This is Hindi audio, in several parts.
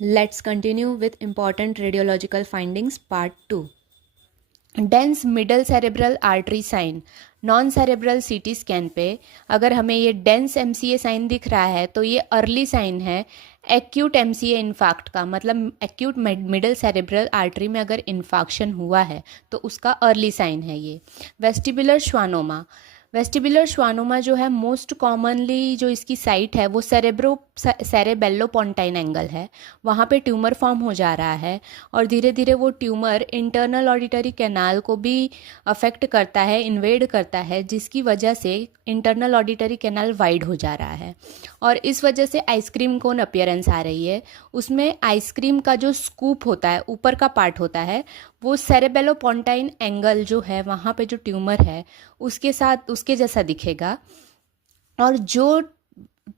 Let's continue with important radiological findings part 2. Dense middle cerebral artery sign non cerebral CT scan पे अगर हमें ये डेंस एमसीए साइन दिख रहा है तो ये अर्ली साइन है एक्यूट एमसीए इन्फाक्ट का, मतलब एक्यूट मिडल सेरेब्रल आर्टरी में अगर इन्फाक्शन हुआ है तो उसका अर्ली साइन है ये। वेस्टिबुलर श्वानोमा जो है मोस्ट कॉमनली जो इसकी साइट है वो सेरेबेल्लोपोंटाइन एंगल है, वहाँ पे ट्यूमर फॉर्म हो जा रहा है और धीरे धीरे वो ट्यूमर इंटरनल ऑडिटरी कैनाल को भी अफेक्ट करता है, इन्वेड करता है, जिसकी वजह से इंटरनल ऑडिटरी कैनाल वाइड हो जा रहा है और इस वजह से आइसक्रीम कोन अपीयरेंस आ रही है। उसमें आइसक्रीम का जो स्कूप होता है, ऊपर का पार्ट होता है, वो सेरेबेलोपोंटाइन एंगल जो है वहाँ पे जो ट्यूमर है उसके साथ उसके जैसा दिखेगा और जो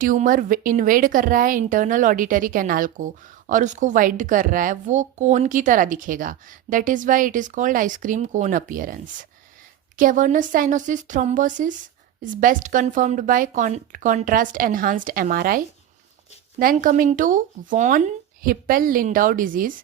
ट्यूमर इन्वेड कर रहा है इंटरनल ऑडिटरी कैनाल को और उसको वाइड कर रहा है वो कोन की तरह दिखेगा। That is why it is called ice cream cone appearance. Cavernous cyanosis thrombosis is best confirmed by contrast enhanced MRI. Then coming to von Hippel-Lindau disease,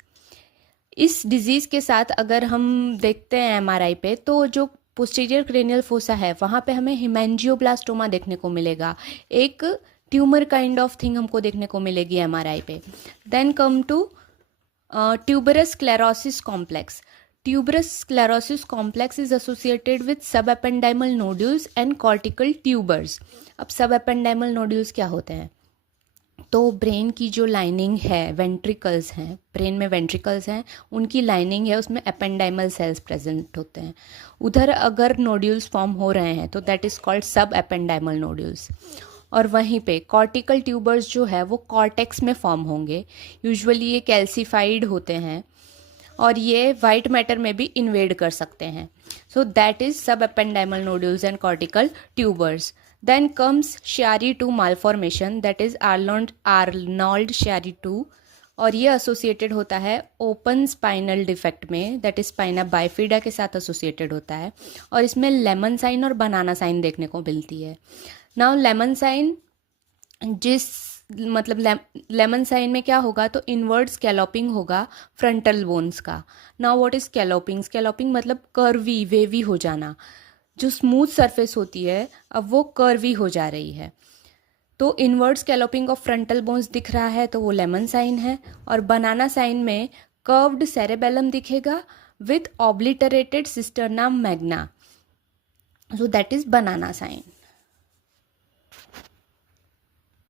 इस डिजीज़ के साथ अगर हम देखते हैं एमआरआई पे तो जो पोस्टीरियर क्रेनियल फोसा है वहाँ पे हमें हिमेंजियोब्लास्टोमा देखने को मिलेगा, एक ट्यूमर काइंड ऑफ थिंग हमको देखने को मिलेगी एमआरआई पे। Then come to tuberous sclerosis complex. Tuberous sclerosis complex is associated with subependymal nodules and cortical tubers. अब subependymal nodules क्या होते हैं? तो ब्रेन की जो लाइनिंग है, वेंट्रिकल्स हैं, ब्रेन में वेंट्रिकल्स हैं, उनकी लाइनिंग है, उसमें एपेंडाइमल सेल्स प्रेजेंट होते हैं। उधर अगर नोड्यूल्स फॉर्म हो रहे हैं तो दैट इज़ कॉल्ड सब एपेंडाइमल नोड्यूल्स। और वहीं पे कॉर्टिकल ट्यूबर्स जो है वो कॉर्टेक्स में फॉर्म होंगे। यूजुअली ये कैल्सीफाइड होते हैं और ये वाइट मैटर में भी इन्वेड कर सकते हैं। So that is subependymal nodules and cortical tubers. Then comes Chiari 2 malformation, that is Arnold Chiari 2, और ये एसोसिएटेड होता है ओपन स्पाइनल डिफेक्ट में, दैट इज स्पाइना बाइफिडा के साथ एसोसिएटेड होता है और इसमें लेमन साइन और बनाना साइन देखने को मिलती है। Now lemon sign lemon sign में क्या होगा तो इनवर्ड स्कैलोपिंग होगा फ्रंटल बोन्स का। Now what is scalloping? Scalloping मतलब कर्वी, वेवी हो जाना। जो स्मूथ सरफेस होती है अब वो कर्वी हो जा रही है। तो inward scalloping of frontal bones दिख रहा है तो वो लेमन साइन है। और बनाना साइन में कर्व्ड सेरेबेलम दिखेगा with obliterated cisterna magna, so that is banana sign.